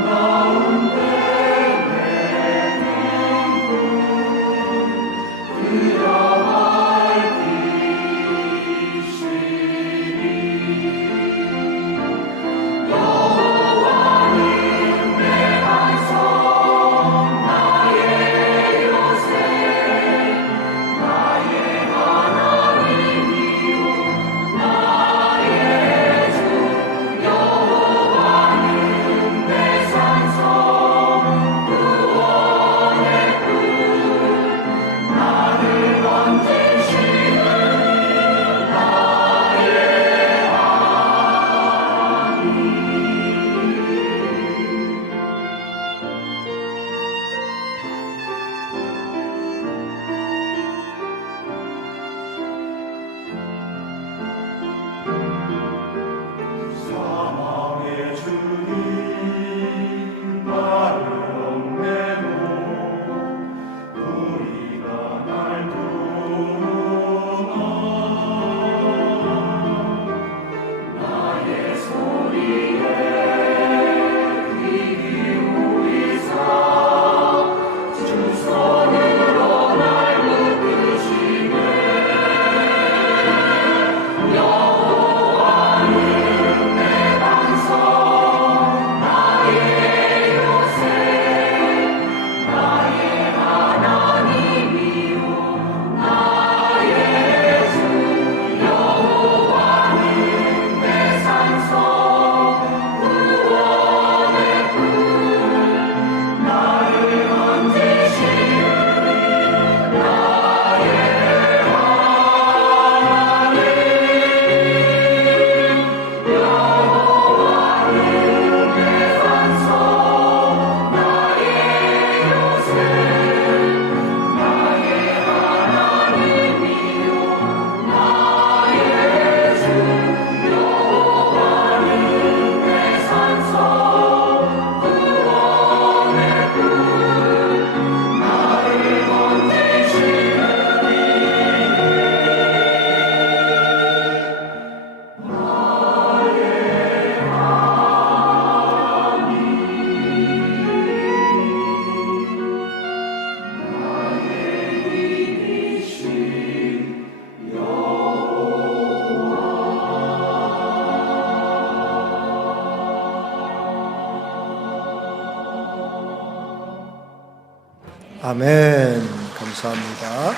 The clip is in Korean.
come. 아멘. 감사합니다.